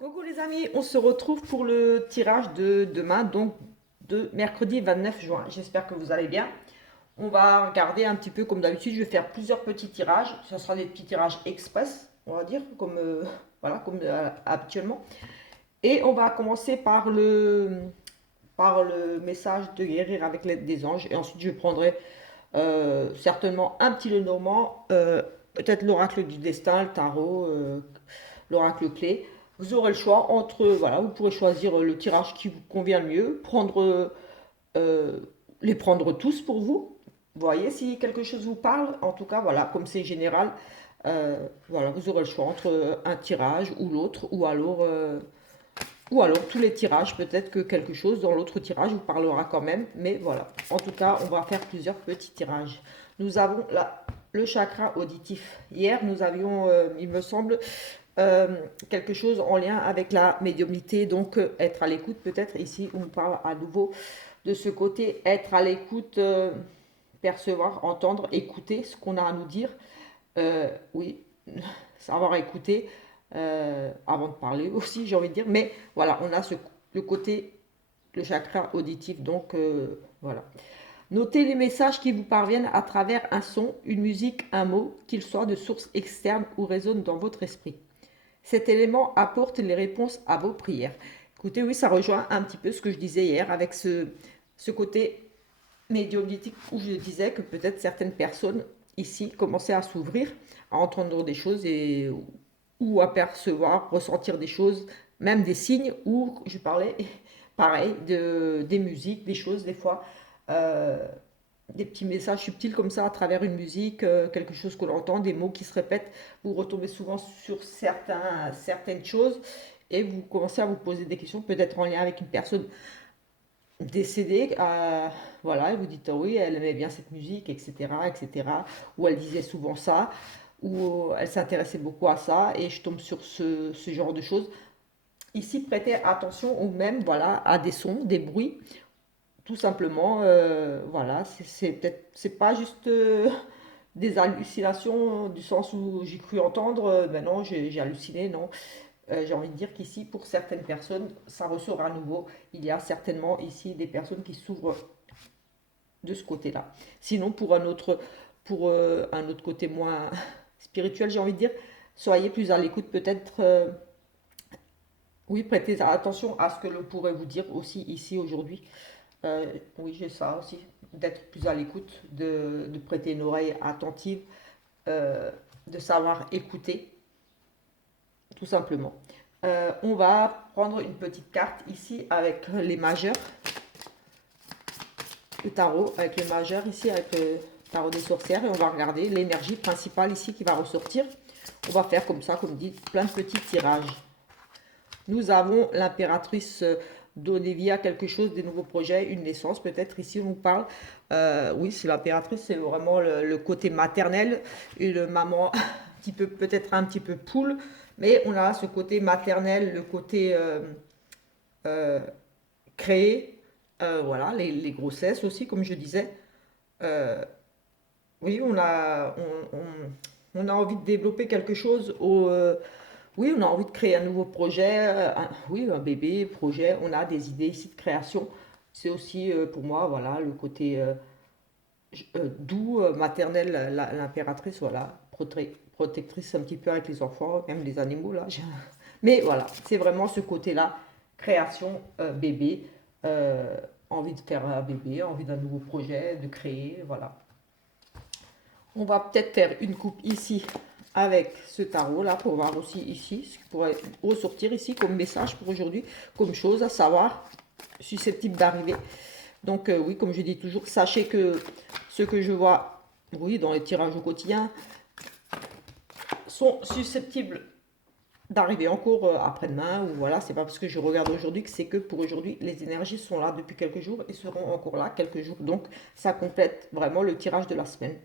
Coucou les amis, on se retrouve pour le tirage de demain, donc de mercredi 29 juin. J'espère que vous allez bien. On va regarder un petit peu comme d'habitude, je vais faire plusieurs petits tirages. Ce sera des petits tirages express, on va dire, comme, voilà, comme habituellement. Et on va commencer par le message de guérir avec l'aide des anges. Et ensuite, je prendrai certainement un petit Lenormand, peut-être l'oracle du destin, le tarot, l'oracle clé. Vous aurez le choix entre, voilà, vous pourrez choisir le tirage qui vous convient le mieux, euh, les prendre tous pour vous. Vous voyez si quelque chose vous parle. En tout cas, voilà, comme c'est général, voilà, vous aurez le choix entre un tirage ou l'autre, ou alors tous les tirages, peut-être que quelque chose dans l'autre tirage vous parlera quand même. Mais voilà, en tout cas, on va faire plusieurs petits tirages. Nous avons là le chakra auditif. Hier, nous avions, il me semble, euh, quelque chose en lien avec la médiumnité, donc être à l'écoute peut-être. Ici, on parle à nouveau de ce côté, être à l'écoute, percevoir, entendre, écouter ce qu'on a à nous dire. Oui, savoir écouter avant de parler aussi, j'ai envie de dire. Mais voilà, on a le côté, le chakra auditif, donc voilà. Notez les messages qui vous parviennent à travers un son, une musique, un mot, qu'il soit de source externe ou résonne dans votre esprit. Cet élément apporte les réponses à vos prières. Écoutez, oui, ça rejoint un petit peu ce que je disais hier avec ce côté médiumnique où je disais que peut-être certaines personnes ici commençaient à s'ouvrir, à entendre des choses ou à percevoir, ressentir des choses, même des signes où je parlais pareil des musiques, des choses des fois. euh, des petits messages subtils comme ça à travers une musique, quelque chose qu'on entend, des mots qui se répètent. Vous retombez souvent sur certaines choses et vous commencez à vous poser des questions, peut-être en lien avec une personne décédée. Voilà, et vous dites, ah oui, elle aimait bien cette musique, etc., etc. Ou elle disait souvent ça, ou elle s'intéressait beaucoup à ça, et je tombe sur ce genre de choses. Ici, prêtez attention ou même voilà, à des sons, des bruits tout simplement, voilà, c'est peut-être, c'est pas juste des hallucinations du sens où j'ai cru entendre, ben non, j'ai halluciné, non. J'ai envie de dire qu'ici, pour certaines personnes, ça ressort à nouveau. Il y a certainement ici des personnes qui s'ouvrent de ce côté-là. Sinon, pour un autre côté moins spirituel, j'ai envie de dire, soyez plus à l'écoute peut-être. Oui, prêtez attention à ce que l'on pourrait vous dire aussi ici aujourd'hui. Oui, j'ai ça aussi, d'être plus à l'écoute, de prêter une oreille attentive, euh, de savoir écouter, tout simplement. On va prendre une petite carte ici avec les majeurs, le tarot avec les majeurs ici, avec le tarot des sorcières, et on va regarder l'énergie principale ici qui va ressortir. On va faire comme ça, comme dit, plein de petits tirages. Nous avons l'impératrice d'Olivia, quelque chose, des nouveaux projets, une naissance peut-être. Ici, on nous parle. Oui, c'est l'impératrice, c'est vraiment le côté maternel. Une maman un petit peu, peut-être un petit peu poule, mais on a ce côté maternel, le côté euh, créé. Voilà, les grossesses aussi, comme je disais. Euh, oui, on a envie de développer quelque chose oui, on a envie de créer un nouveau projet, oui, un bébé, projet, on a des idées ici de création. C'est aussi pour moi, voilà, le côté doux, maternel, l'impératrice, voilà, protectrice un petit peu avec les enfants, même les animaux, là. Mais voilà, c'est vraiment ce côté-là, création, bébé, euh, envie de faire un bébé, envie d'un nouveau projet, de créer, voilà. On va peut-être faire une coupe ici avec ce tarot là pour voir aussi ici ce qui pourrait ressortir ici comme message pour aujourd'hui, comme chose à savoir susceptible d'arriver. Donc oui, comme je dis toujours, sachez que ce que je vois, oui, dans les tirages au quotidien, sont susceptibles d'arriver encore après-demain ou voilà, c'est pas parce que je regarde aujourd'hui que c'est que pour aujourd'hui les énergies sont là depuis quelques jours et seront encore là quelques jours, donc ça complète vraiment le tirage de la semaine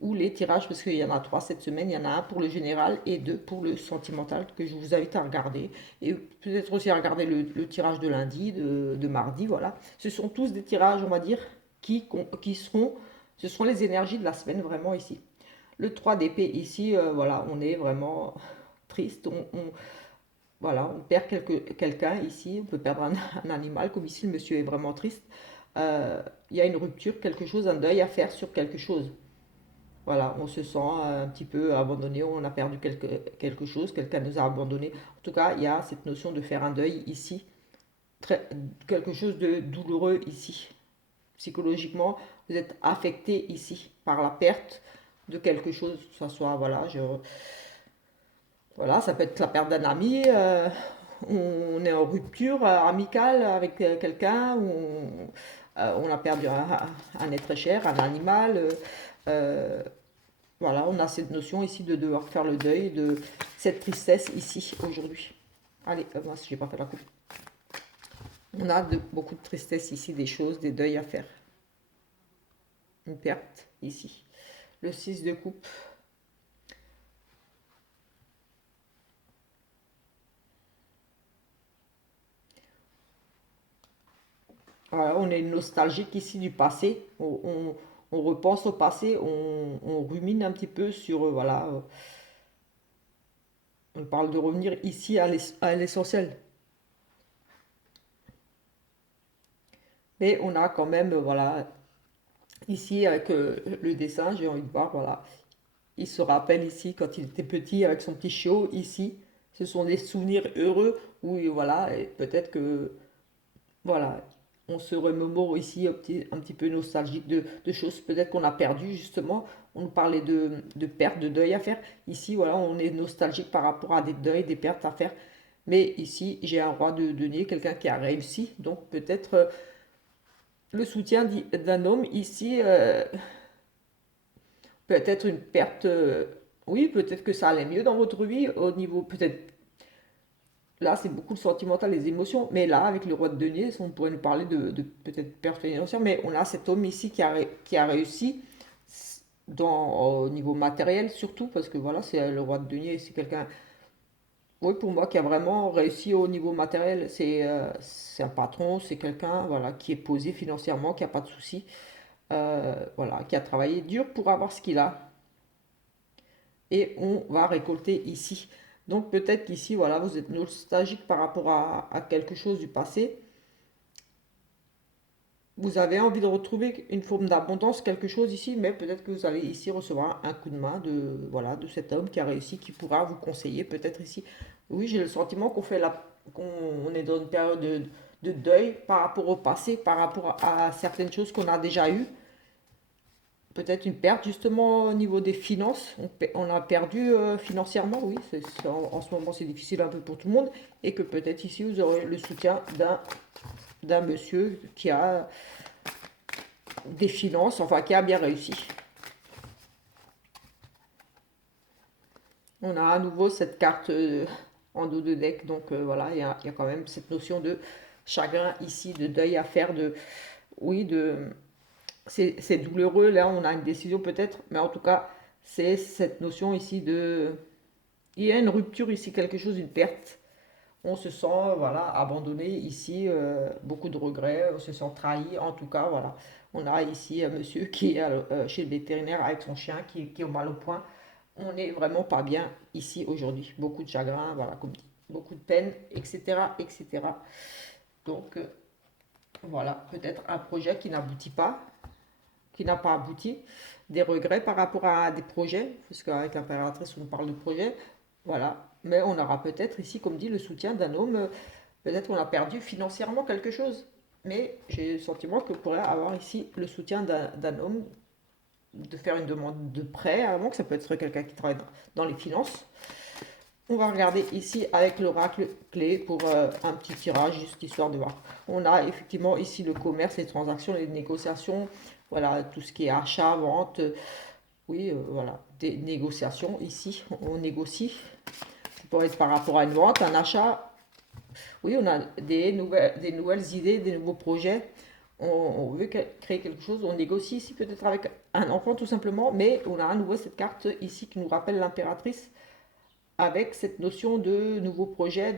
ou les tirages, parce qu'il y en a trois cette semaine. Il y en a un pour le général et deux pour le sentimental que je vous invite à regarder. Et peut-être aussi à regarder le tirage de lundi, de mardi, voilà. Ce sont tous des tirages, on va dire, qui seront, ce sont les énergies de la semaine vraiment ici. Le 3 d'épée ici, voilà, on est vraiment triste, voilà, on perd quelqu'un ici, on peut perdre un animal, comme ici le monsieur est vraiment triste. Il y a une rupture, quelque chose, un deuil à faire sur quelque chose. Voilà, on se sent un petit peu abandonné, on a perdu quelque chose, quelqu'un nous a abandonné. En tout cas, il y a cette notion de faire un deuil ici, très, quelque chose de douloureux ici. Psychologiquement, vous êtes affecté ici par la perte de quelque chose, que ce soit, voilà, voilà, ça peut être la perte d'un ami, on est en rupture amicale avec quelqu'un, on a perdu un être cher, un animal. Euh, voilà, on a cette notion ici de devoir faire le deuil de cette tristesse ici aujourd'hui. Allez, mince, j'ai pas fait la coupe. On a beaucoup de tristesse ici, des choses, des deuils à faire. Une perte ici. Le 6 de coupe. Voilà, on est nostalgique ici du passé. On repense au passé, on rumine un petit peu sur, voilà, on parle de revenir ici à l'essentiel. Mais on a quand même, voilà, ici avec le dessin, j'ai envie de voir, voilà, il se rappelle ici quand il était petit avec son petit chiot ici. Ce sont des souvenirs heureux où voilà, et peut-être que voilà, on se remémore ici un petit peu nostalgique de choses peut-être qu'on a perdues justement. On nous parlait de pertes, de deuil à faire. Ici, voilà, on est nostalgique par rapport à des deuils, des pertes à faire. Mais ici, j'ai un roi de denier, quelqu'un qui a réussi. Donc peut-être le soutien d'un homme ici, peut-être une perte. Oui, peut-être que ça allait mieux dans votre vie au niveau peut-être. Là, c'est beaucoup de sentimental, les émotions. Mais là, avec le roi de denier, on pourrait nous parler de peut-être perte financière. Mais on a cet homme ici qui a réussi au niveau matériel, surtout, parce que voilà, c'est le roi de denier, c'est quelqu'un, oui, pour moi, qui a vraiment réussi au niveau matériel. C'est un patron, c'est quelqu'un voilà, qui est posé financièrement, qui n'a pas de soucis, voilà, qui a travaillé dur pour avoir ce qu'il a. Et on va récolter ici. Donc peut-être qu'ici, voilà, vous êtes nostalgique par rapport à quelque chose du passé. Vous avez envie de retrouver une forme d'abondance, quelque chose ici, mais peut-être que vous allez ici recevoir un coup de main voilà, de cet homme qui a réussi, qui pourra vous conseiller peut-être ici. Oui, j'ai le sentiment qu'on est dans une période de deuil par rapport au passé, par rapport à certaines choses qu'on a déjà eues. Peut-être une perte justement au niveau des finances. On a perdu financièrement, oui. En ce moment, c'est difficile un peu pour tout le monde. Et que peut-être ici, vous aurez le soutien d'un monsieur qui a des finances, enfin qui a bien réussi. On a à nouveau cette carte en dos de deck. Donc voilà, il y a quand même cette notion de chagrin ici, de deuil à faire, oui, c'est douloureux. Là, on a une décision peut-être. Mais en tout cas, c'est cette notion ici de il y a une rupture ici, quelque chose, une perte. On se sent voilà, abandonné ici, beaucoup de regrets, on se sent trahi. En tout cas, voilà. On a ici un monsieur qui est chez le vétérinaire avec son chien qui est au mal au point. On n'est vraiment pas bien ici aujourd'hui. Beaucoup de chagrin, voilà, comme dit, beaucoup de peine, etc. etc. Donc, voilà, peut-être un projet qui n'aboutit pas, qui n'a pas abouti, des regrets par rapport à des projets, parce qu'avec l'impératrice, on parle de projets, voilà. Mais on aura peut-être ici, comme dit, le soutien d'un homme, peut-être qu'on a perdu financièrement quelque chose, mais j'ai le sentiment qu'on pourrait avoir ici le soutien d'un homme, de faire une demande de prêt, avant que ça peut être quelqu'un qui travaille dans les finances. On va regarder ici avec l'oracle clé pour un petit tirage, juste histoire de voir. On a effectivement ici le commerce, les transactions, les négociations, voilà, tout ce qui est achat, vente, oui, voilà, des négociations ici, on négocie. Ça peut être par rapport à une vente, un achat. Oui, on a des nouvelles idées, des nouveaux projets. On veut créer quelque chose, on négocie ici peut-être avec un enfant tout simplement, mais on a à nouveau cette carte ici qui nous rappelle l'impératrice avec cette notion de nouveau projet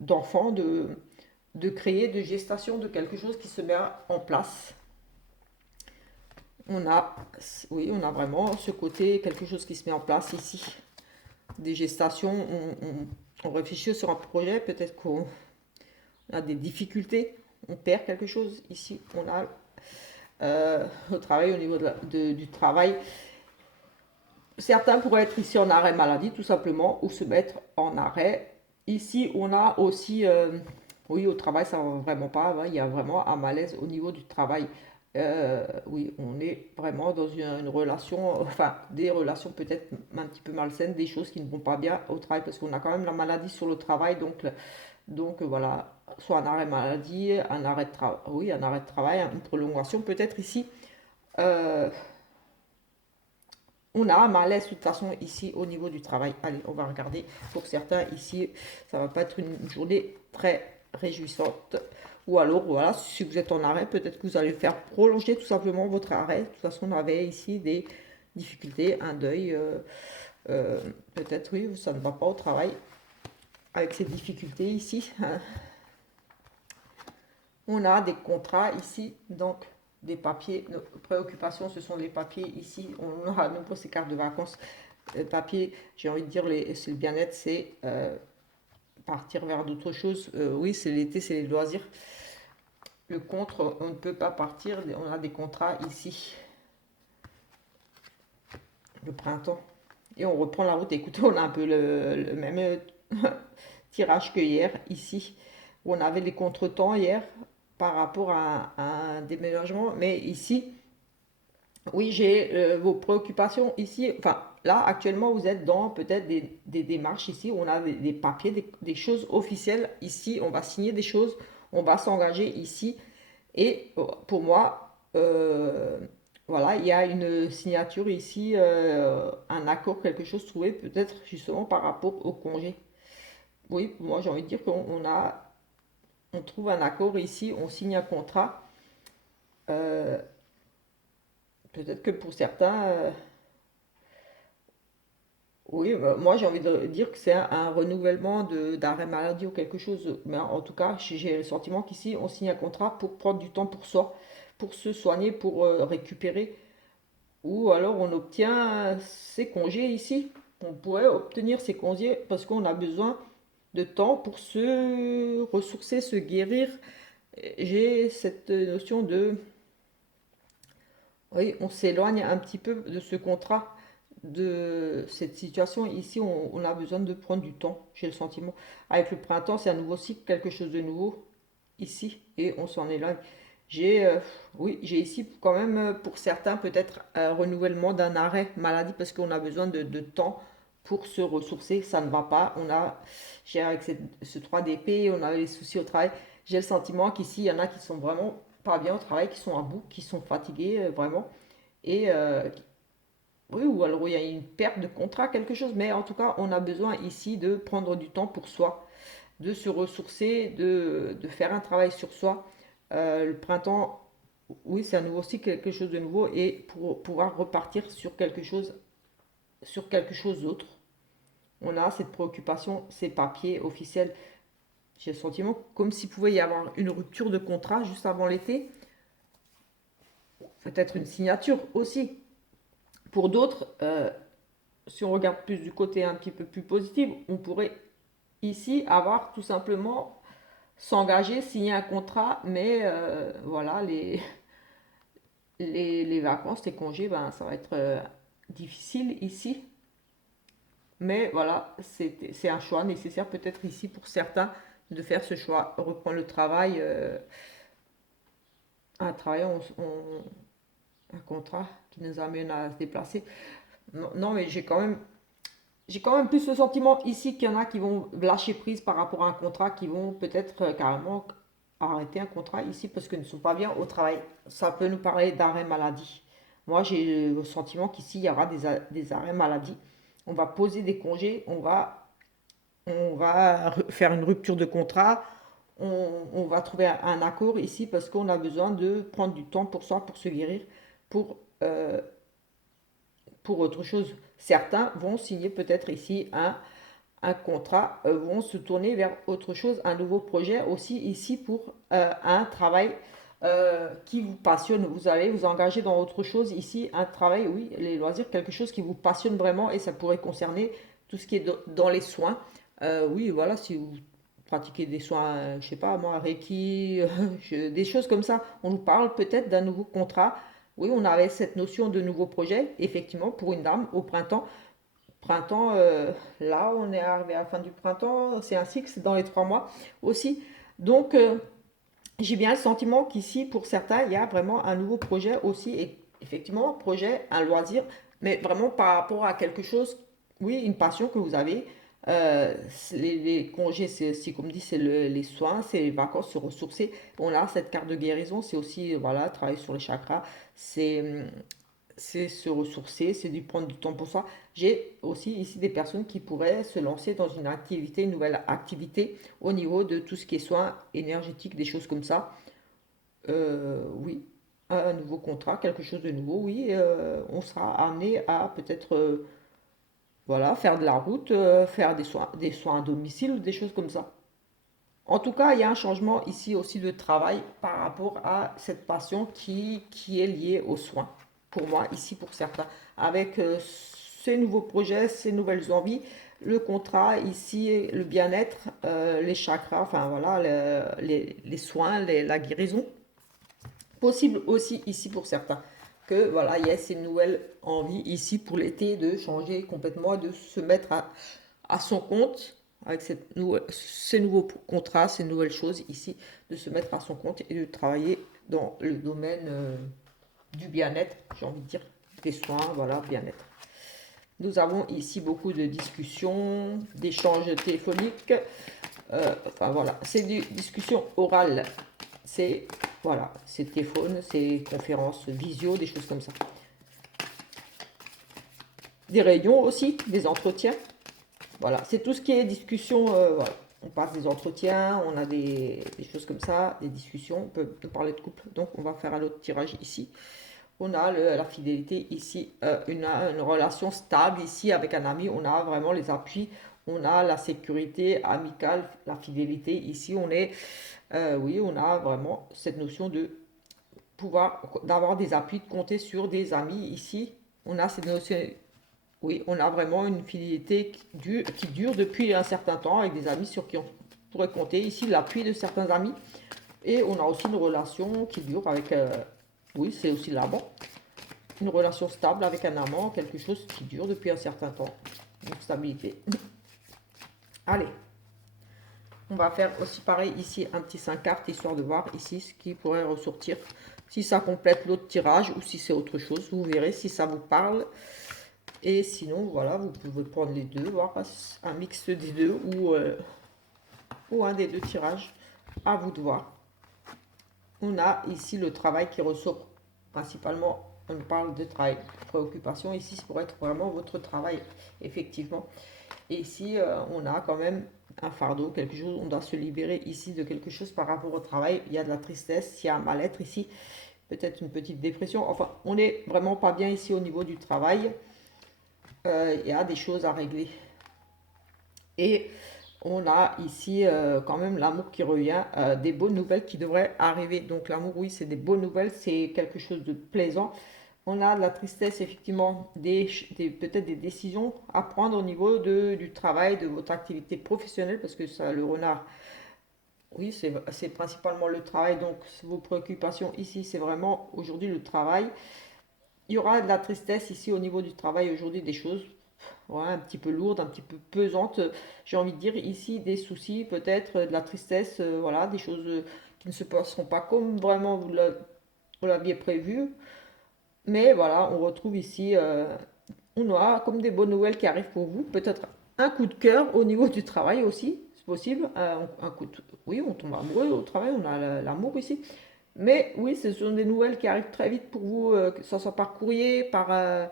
d'enfant, de créer, de gestation de quelque chose qui se met en place. On a, oui, on a vraiment ce côté, quelque chose qui se met en place ici. Des gestations, on réfléchit sur un projet, peut-être qu'on a des difficultés, on perd quelque chose. Ici, on a au travail, au niveau du travail. Certains pourraient être ici en arrêt maladie, tout simplement, ou se mettre en arrêt. Ici, on a aussi, oui, au travail, ça va vraiment pas, hein, il y a vraiment un malaise au niveau du travail. Oui, on est vraiment dans une relation, enfin, des relations peut-être un petit peu malsaines, des choses qui ne vont pas bien au travail, parce qu'on a quand même la maladie sur le travail, donc voilà, soit un arrêt maladie, un arrêt de travail, oui, un arrêt de travail, une prolongation peut-être ici. Euh, on a un malaise de toute façon ici au niveau du travail. Allez, on va regarder. Pour certains ici, ça va pas être une journée très réjouissante. Ou alors, voilà, si vous êtes en arrêt, peut-être que vous allez faire prolonger tout simplement votre arrêt. De toute façon, on avait ici des difficultés, un deuil. Euh, peut-être, oui, ça ne va pas au travail avec ces difficultés ici. On a des contrats ici, donc des papiers. Nos préoccupations, ce sont les papiers ici. On aura à nouveau ces cartes de vacances. Papier, j'ai envie de dire, c'est le bien-être, c'est partir vers d'autres choses. Oui, c'est l'été, c'est les loisirs. Le contre, on ne peut pas partir. On a des contrats ici. Le printemps. Et on reprend la route. Écoutez, on a un peu le même tirage que hier, ici, où on avait les contretemps hier par rapport à un déménagement. Mais ici, oui, j'ai vos préoccupations ici. Enfin, là, actuellement, vous êtes dans peut-être des démarches ici. On a des papiers, des choses officielles. Ici, on va signer des choses. On va s'engager ici. Et pour moi, voilà, il y a une signature ici, un accord, quelque chose trouvé peut-être justement par rapport au congé. Oui, moi j'ai envie de dire on trouve un accord ici, on signe un contrat. Euh, peut-être que pour certains, oui, bah, moi j'ai envie de dire que c'est un renouvellement d'arrêt maladie ou quelque chose. Mais en tout cas, j'ai le sentiment qu'ici, on signe un contrat pour prendre du temps pour soi, pour se soigner, pour récupérer. Ou alors on obtient ses congés ici. On pourrait obtenir ses congés parce qu'on a besoin de temps pour se ressourcer, se guérir. J'ai cette notion de, oui, on s'éloigne un petit peu de ce contrat, de cette situation. Ici, on a besoin de prendre du temps, j'ai le sentiment. Avec le printemps, c'est un nouveau cycle, quelque chose de nouveau ici, et on s'en éloigne. J'ai, oui, j'ai ici quand même, pour certains, peut-être un renouvellement d'un arrêt maladie parce qu'on a besoin de temps pour se ressourcer. Ça ne va pas. J'ai avec ce 3 d'épée, on a les soucis au travail. J'ai le sentiment qu'ici, il y en a qui sont vraiment pas bien au travail, qui sont à bout, qui sont fatigués, vraiment. Et oui, ou alors il y a une perte de contrat, quelque chose. Mais en tout cas, on a besoin ici de prendre du temps pour soi, de se ressourcer, de faire un travail sur soi. Le printemps, oui, c'est à nouveau aussi quelque chose de nouveau et pour pouvoir repartir sur quelque chose d'autre. On a cette préoccupation, ces papiers officiels. J'ai le sentiment comme s'il pouvait y avoir une rupture de contrat juste avant l'été. Peut-être une signature aussi. Pour d'autres, si on regarde plus du côté un petit peu plus positif, on pourrait ici avoir tout simplement s'engager, signer un contrat, mais voilà, les vacances, les congés, ben, ça va être difficile ici. Mais voilà, c'est un choix nécessaire peut-être ici pour certains de faire ce choix, reprendre le travail, un travail, un contrat qui nous amène à se déplacer. Non, non, mais j'ai quand même plus le sentiment ici qu'il y en a qui vont lâcher prise par rapport à un contrat, qui vont peut-être carrément arrêter un contrat ici parce qu'ils ne sont pas bien au travail. Ça peut nous parler d'arrêt maladie. Moi, j'ai le sentiment qu'ici, il y aura des arrêts maladie. On va poser des congés, on va faire une rupture de contrat, on va trouver un accord ici parce qu'on a besoin de prendre du temps pour soi, pour se guérir, pour euh, pour autre chose. Certains vont signer peut-être ici un contrat, vont se tourner vers autre chose, un nouveau projet aussi ici pour un travail qui vous passionne. Vous allez vous engager dans autre chose ici, un travail, oui, les loisirs, quelque chose qui vous passionne vraiment et ça pourrait concerner tout ce qui est dans les soins. Oui, voilà, si vous pratiquez des soins, je sais pas, moi, Reiki, des choses comme ça, on nous parle peut-être d'un nouveau contrat. Oui, on avait cette notion de nouveau projet, effectivement, pour une dame au printemps. Printemps, là, on est arrivé à la fin du printemps, c'est un cycle, c'est dans les 3 mois aussi. Donc, j'ai bien le sentiment qu'ici, pour certains, il y a vraiment un nouveau projet aussi, et effectivement, projet, un loisir, mais vraiment par rapport à quelque chose, oui, une passion que vous avez. Les congés, c'est aussi, comme dit, c'est les soins, c'est les vacances, se ressourcer. On a cette carte de guérison, c'est aussi, voilà, travailler sur les chakras, c'est se ressourcer, c'est du prendre du temps pour soi. J'ai aussi ici des personnes qui pourraient se lancer dans une activité, une nouvelle activité au niveau de tout ce qui est soins énergétiques, des choses comme ça. Oui, un nouveau contrat, quelque chose de nouveau, oui, on sera amené à peut-être voilà, faire de la route, faire des soins à domicile ou des choses comme ça. En tout cas, il y a un changement ici aussi de travail par rapport à cette passion qui est liée aux soins. Pour moi, ici pour certains. Avec ces nouveaux projets, ces nouvelles envies, le contrat ici, le bien-être, les chakras, enfin voilà, les soins, la guérison. Possible aussi ici pour certains. Que voilà, il y a ces nouvelles envies ici pour l'été de changer complètement, de se mettre à son compte avec ces nouveaux contrats, ces nouvelles choses ici, de se mettre à son compte et de travailler dans le domaine du bien-être, j'ai envie de dire, des soins, voilà, bien-être. Nous avons ici beaucoup de discussions, d'échanges téléphoniques, enfin voilà, c'est des discussions orales, c'est voilà, c'est téléphone, c'est conférences visio, des choses comme ça. Des réunions aussi, des entretiens. Voilà, c'est tout ce qui est discussion. Voilà. On passe des entretiens, on a des choses comme ça, des discussions. On peut parler de couple. Donc, on va faire un autre tirage ici. On a la fidélité ici, une relation stable ici avec un ami. On a vraiment les appuis. On a la sécurité amicale, la fidélité. Ici, oui, on a vraiment cette notion de d'avoir des appuis, de compter sur des amis. Ici, on a cette notion. Oui, on a vraiment une fidélité qui dure depuis un certain temps avec des amis sur qui on pourrait compter. Ici, l'appui de certains amis. Et on a aussi une relation qui dure avec, oui, c'est aussi l'amant. Une relation stable avec un amant, quelque chose qui dure depuis un certain temps. Une stabilité. Allez, on va faire aussi pareil ici un petit 5 cartes histoire de voir ici ce qui pourrait ressortir. Si ça complète l'autre tirage ou si c'est autre chose, vous verrez si ça vous parle. Et sinon, voilà, vous pouvez prendre les deux, voir un mix des deux ou un des deux tirages. À vous de voir. On a ici le travail qui ressort principalement. On parle de travail, préoccupation. Ici, ça pourrait être vraiment votre travail, effectivement. Et ici, on a quand même un fardeau, quelque chose. On doit se libérer ici de quelque chose par rapport au travail. Il y a de la tristesse, il y a un mal-être ici. Peut-être une petite dépression. Enfin, on n'est vraiment pas bien ici au niveau du travail. Il y a des choses à régler. Et on a ici quand même l'amour qui revient, des bonnes nouvelles qui devraient arriver. Donc l'amour, oui, c'est des bonnes nouvelles, c'est quelque chose de plaisant. On a de la tristesse, effectivement, peut-être des décisions à prendre au niveau du travail, de votre activité professionnelle, parce que ça, le renard, oui, c'est principalement le travail. Donc vos préoccupations ici, c'est vraiment aujourd'hui le travail. Il y aura de la tristesse ici au niveau du travail aujourd'hui, des choses ouais, un petit peu lourde, un petit peu pesante. J'ai envie de dire ici des soucis, peut-être de la tristesse, voilà, des choses qui ne se passeront pas comme vraiment vous l'aviez prévu. Mais voilà, on retrouve ici, on aura comme des bonnes nouvelles qui arrivent pour vous. Peut-être un coup de cœur au niveau du travail aussi, c'est possible. Un coup de... Oui, on tombe amoureux au travail, on a l'amour ici. Mais oui, ce sont des nouvelles qui arrivent très vite pour vous, que ce soit par courrier, euh,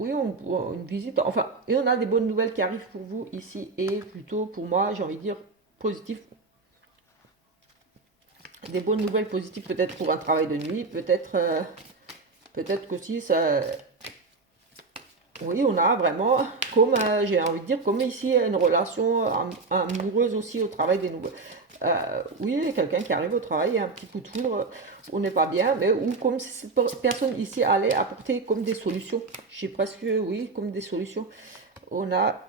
oui, une visite. Enfin, et on a des bonnes nouvelles qui arrivent pour vous ici et plutôt pour moi, j'ai envie de dire positif. Des bonnes nouvelles positives peut-être pour un travail de nuit, peut-être qu'aussi ça. Oui, on a vraiment, comme j'ai envie de dire, comme ici une relation amoureuse aussi au travail des nouvelles. Oui, quelqu'un qui arrive au travail, un petit coup de foudre, on n'est pas bien, mais ou comme si cette personne ici allait apporter comme des solutions. J'ai presque, oui, comme des solutions. On a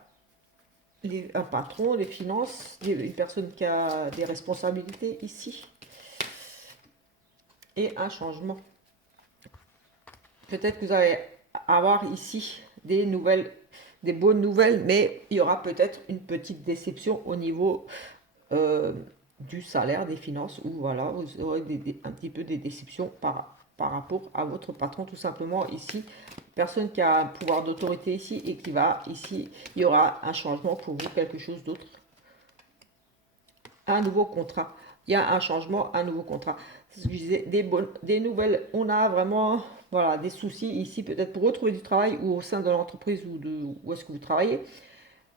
un patron, les finances, une personne qui a des responsabilités ici. Et un changement. Peut-être que vous allez avoir ici des nouvelles, des bonnes nouvelles, mais il y aura peut-être une petite déception au niveau euh, du salaire, des finances, ou voilà, vous aurez un petit peu des déceptions par rapport à votre patron, tout simplement. Ici, personne qui a un pouvoir d'autorité ici et qui va ici, il y aura un changement pour vous, quelque chose d'autre. Un nouveau contrat. Il y a un changement, un nouveau contrat. C'est ce que je disais, des nouvelles. On a vraiment voilà, des soucis ici, peut-être pour retrouver du travail ou au sein de l'entreprise où est-ce que vous travaillez.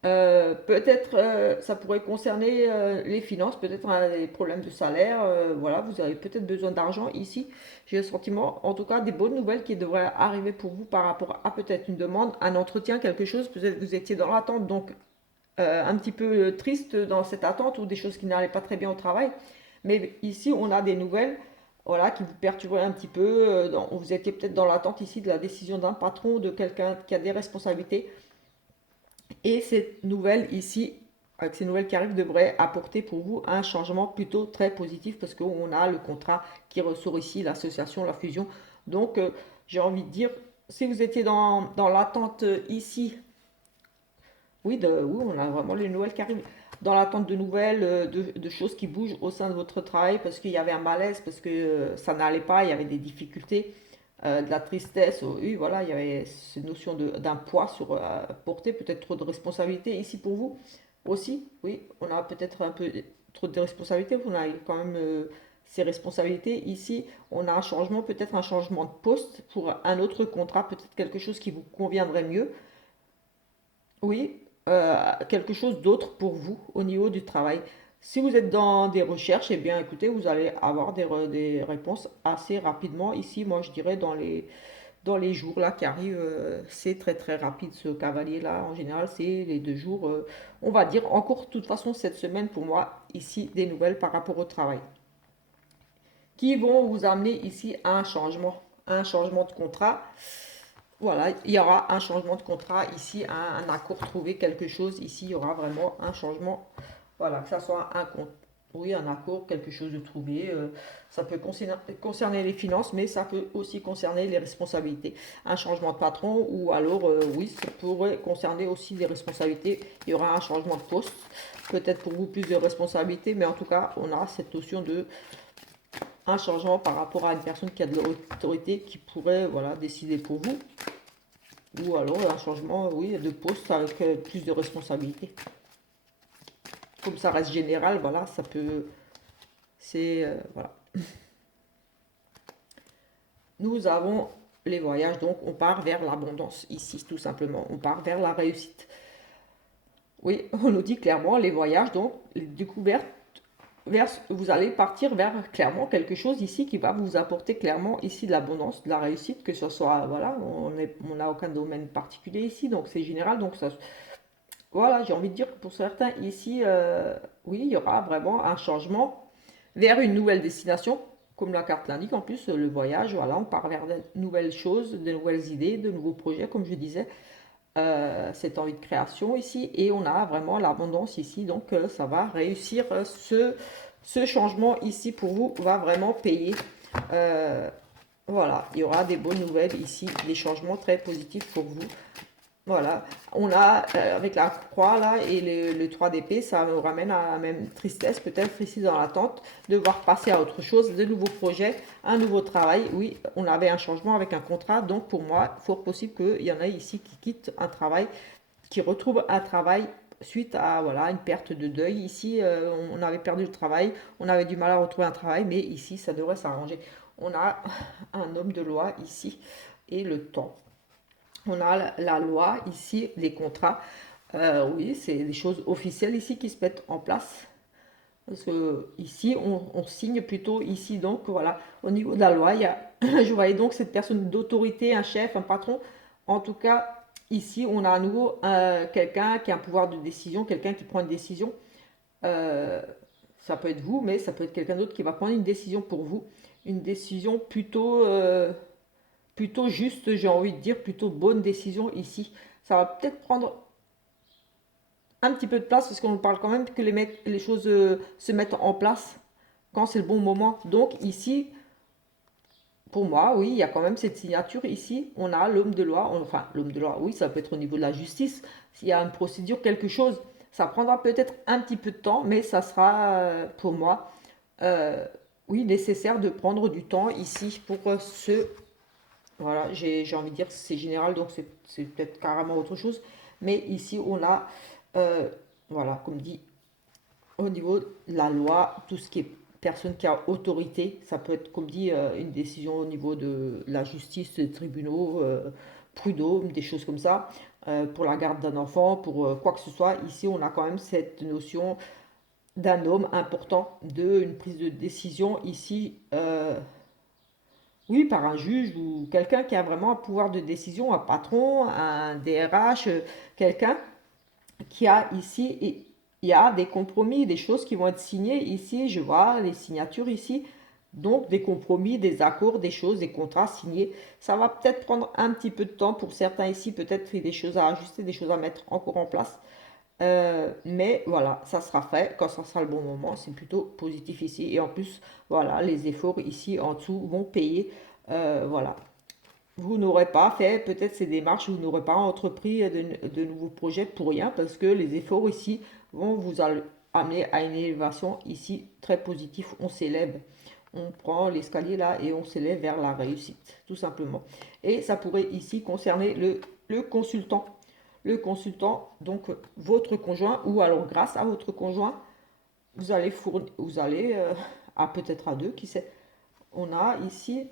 Peut-être ça pourrait concerner les finances, peut-être des problèmes de salaire. Voilà, vous avez peut-être besoin d'argent ici. J'ai le sentiment, en tout cas, des bonnes nouvelles qui devraient arriver pour vous par rapport à peut-être une demande, un entretien, quelque chose. Peut-être que vous étiez dans l'attente, donc un petit peu triste dans cette attente ou des choses qui n'allaient pas très bien au travail. Mais ici, on a des nouvelles voilà, qui vous perturberaient un petit peu. Vous étiez peut-être dans l'attente ici de la décision d'un patron, de quelqu'un qui a des responsabilités. Et cette nouvelle ici, avec ces nouvelles qui arrivent, devrait apporter pour vous un changement plutôt très positif parce qu'on a le contrat qui ressort ici, l'association, la fusion. Donc, j'ai envie de dire, si vous étiez dans l'attente ici, oui, on a vraiment les nouvelles qui arrivent. Dans l'attente de nouvelles, de choses qui bougent au sein de votre travail, parce qu'il y avait un malaise, parce que ça n'allait pas, il y avait des difficultés, de la tristesse, oui, voilà, il y avait cette notion d'un poids sur porter, peut-être trop de responsabilités ici pour vous aussi, oui, on a peut-être un peu trop de responsabilités, on a quand même ces responsabilités ici, on a un changement, peut-être un changement de poste pour un autre contrat, peut-être quelque chose qui vous conviendrait mieux. Oui, quelque chose d'autre pour vous au niveau du travail. Si vous êtes dans des recherches, eh bien écoutez, vous allez avoir des réponses assez rapidement. Ici, moi je dirais dans les jours là qui arrivent, c'est très très rapide ce cavalier là. En général, c'est les 2 jours, on va dire encore de toute façon cette semaine pour moi, ici des nouvelles par rapport au travail qui vont vous amener ici à un changement de contrat. Voilà, il y aura un changement de contrat ici, un accord trouvé, quelque chose. Ici, il y aura vraiment un changement. Voilà, que ça soit oui, un accord, quelque chose de trouvé. Ça peut concerner les finances, mais ça peut aussi concerner les responsabilités. Un changement de patron ou alors, oui, ça pourrait concerner aussi les responsabilités. Il y aura un changement de poste. Peut-être pour vous plus de responsabilités, mais en tout cas, on a cette notion de un changement par rapport à une personne qui a de l'autorité qui pourrait voilà, décider pour vous. Ou alors un changement, oui, de poste avec plus de responsabilités. Comme ça reste général, voilà, ça peut. C'est. Voilà. Nous avons les voyages, donc on part vers l'abondance ici, tout simplement. On part vers la réussite. Oui, on nous dit clairement les voyages, donc les découvertes. Vous allez partir vers clairement quelque chose ici qui va vous apporter clairement ici de l'abondance, de la réussite, que ce soit, voilà, on n'a aucun domaine particulier ici, donc c'est général, donc ça, voilà, j'ai envie de dire que pour certains ici, oui, il y aura vraiment un changement vers une nouvelle destination, comme la carte l'indique. En plus, le voyage, voilà, on part vers de nouvelles choses, de nouvelles idées, de nouveaux projets, comme je disais, cette envie de création ici, et on a vraiment l'abondance ici, donc ça va réussir. Ce changement ici pour vous va vraiment payer. Euh, voilà, il y aura des bonnes nouvelles ici, des changements très positifs pour vous. Voilà, on a avec la croix là et le 3 d'épée, ça nous ramène à la même tristesse, peut-être ici dans l'attente, de voir passer à autre chose, de nouveaux projets, un nouveau travail. Oui, on avait un changement avec un contrat, donc pour moi, fort possible qu'il y en ait ici qui quittent un travail, qui retrouvent un travail suite à voilà, une perte de deuil. Ici, on avait perdu le travail, on avait du mal à retrouver un travail, mais ici, ça devrait s'arranger. On a un homme de loi ici et le temps. On a la loi ici, les contrats. Oui, c'est des choses officielles ici qui se mettent en place. Parce que ici, on signe plutôt ici. Donc voilà, au niveau de la loi, je voyais donc cette personne d'autorité, un chef, un patron. En tout cas, ici, on a à nouveau quelqu'un qui a un pouvoir de décision, quelqu'un qui prend une décision. Euh, Ça peut être vous, mais ça peut être quelqu'un d'autre qui va prendre une décision pour vous. Une décision plutôt juste, j'ai envie de dire, plutôt bonne décision ici. Ça va peut-être prendre un petit peu de place parce qu'on parle quand même que les choses se mettent en place quand c'est le bon moment. Donc ici, pour moi, oui, il y a quand même cette signature ici. On a l'homme de loi, enfin l'homme de loi, oui, ça peut être au niveau de la justice. S'il y a une procédure, quelque chose, ça prendra peut-être un petit peu de temps, mais ça sera pour moi, euh, oui, nécessaire de prendre du temps ici pour ce. Voilà, j'ai envie de dire que c'est général, donc c'est peut-être carrément autre chose. Mais ici, on a, euh, voilà, comme dit, au niveau de la loi, tout ce qui est personne qui a autorité, ça peut être, comme dit, une décision au niveau de la justice, des tribunaux, prud'hommes, des choses comme ça, pour la garde d'un enfant, pour quoi que ce soit. Ici, on a quand même cette notion d'un homme important, de une prise de décision ici, oui, par un juge ou quelqu'un qui a vraiment un pouvoir de décision, un patron, un DRH, quelqu'un qui a ici, et il y a des compromis, des choses qui vont être signées ici, je vois les signatures ici, donc des compromis, des accords, des choses, des contrats signés. Ça va peut-être prendre un petit peu de temps pour certains ici, peut-être des choses à ajuster, des choses à mettre encore en place. Mais voilà, ça sera fait quand ça sera le bon moment, c'est plutôt positif ici. Et en plus, voilà, les efforts ici en dessous vont payer. Voilà, vous n'aurez pas fait peut-être ces démarches, vous n'aurez pas entrepris de nouveaux projets pour rien parce que les efforts ici vont vous amener à une élévation ici très positive. On s'élève, on prend l'escalier là et on s'élève vers la réussite, tout simplement. Et ça pourrait ici concerner le consultant. Le consultant, donc votre conjoint, ou alors grâce à votre conjoint, vous allez fournir, vous allez, peut-être à deux, qui sait. On a ici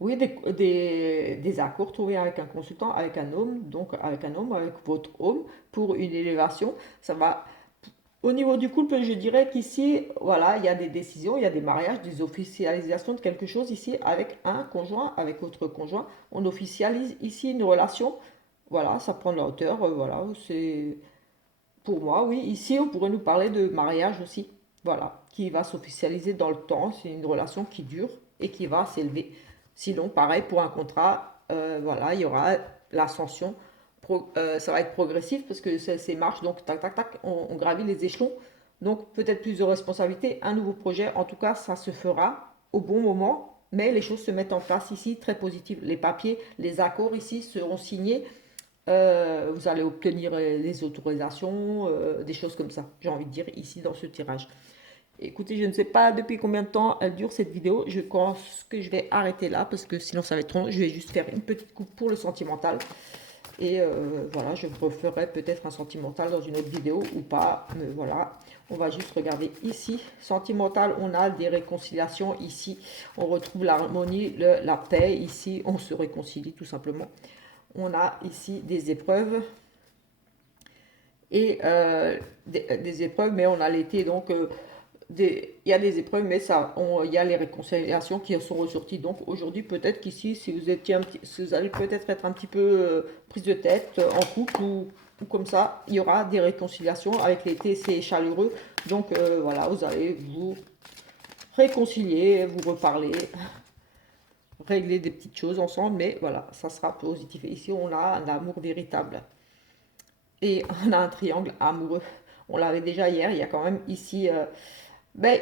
oui, des accords trouvés avec un consultant, avec un homme, donc avec un homme, avec votre homme, pour une élévation. Ça va. Au niveau du couple, je dirais qu'ici, voilà, il y a des décisions, il y a des mariages, des officialisations de quelque chose ici avec un conjoint, avec votre conjoint. On officialise ici une relation. Voilà, ça prend de la hauteur. Voilà, c'est pour moi, oui. Ici, on pourrait nous parler de mariage aussi. Voilà, qui va s'officialiser dans le temps. C'est une relation qui dure et qui va s'élever. Sinon, pareil pour un contrat, voilà, il y aura l'ascension. Ça va être progressif parce que c'est marche, donc tac, tac, tac, on gravit les échelons. Donc peut-être plus de responsabilités, un nouveau projet. En tout cas, ça se fera au bon moment, mais les choses se mettent en place ici, très positives. Les papiers, les accords ici seront signés, vous allez obtenir les autorisations, des choses comme ça, j'ai envie de dire, ici dans ce tirage. Écoutez, je ne sais pas depuis combien de temps elle dure cette vidéo. Je pense que je vais arrêter là parce que sinon ça va être trop long. Je vais juste faire une petite coupe pour le sentimental. Et voilà, je referai peut-être un sentimental dans une autre vidéo ou pas. Mais voilà, on va juste regarder ici. Sentimental, on a des réconciliations ici. On retrouve l'harmonie, la paix. Ici, on se réconcilie tout simplement. On a ici des épreuves et des épreuves, mais on a l'été, donc il y a des épreuves, mais il y a les réconciliations qui sont ressorties. Donc aujourd'hui, peut-être qu'ici, si vous étiez si vous allez peut-être être un petit peu prise de tête en couple ou comme ça, il y aura des réconciliations. Avec l'été, c'est chaleureux, donc voilà, vous allez vous réconcilier, vous reparler, régler des petites choses ensemble, mais voilà, ça sera positif. Et ici, on a un amour véritable. Et on a un triangle amoureux. On l'avait déjà hier, il y a quand même ici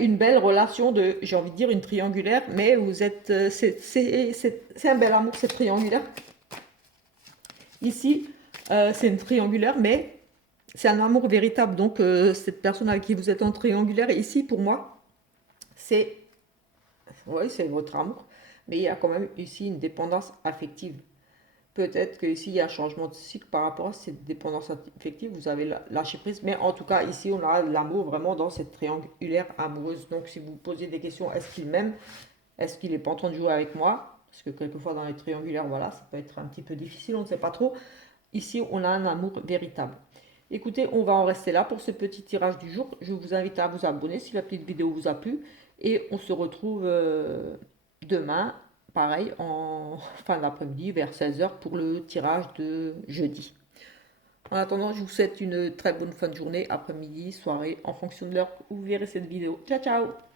une belle relation de, j'ai envie de dire une triangulaire, mais vous êtes, c'est un bel amour, cette triangulaire. Ici, c'est une triangulaire, mais c'est un amour véritable. Donc, cette personne avec qui vous êtes en triangulaire, ici, pour moi, c'est, oui, c'est votre amour, mais il y a quand même ici une dépendance affective. Peut-être qu'ici, il y a un changement de cycle par rapport à cette dépendance affective. Vous avez lâché prise. Mais en tout cas, ici, on a l'amour vraiment dans cette triangulaire amoureuse. Donc, si vous posez des questions, est-ce qu'il m'aime? Est-ce qu'il n'est pas en train de jouer avec moi? Parce que quelquefois, dans les triangulaires, voilà, ça peut être un petit peu difficile, on ne sait pas trop. Ici, on a un amour véritable. Écoutez, on va en rester là pour ce petit tirage du jour. Je vous invite à vous abonner si la petite vidéo vous a plu. Et on se retrouve demain, pareil, en fin d'après-midi, vers 16 h pour le tirage de jeudi. En attendant, je vous souhaite une très bonne fin de journée, après-midi, soirée, en fonction de l'heure où vous verrez cette vidéo. Ciao, ciao!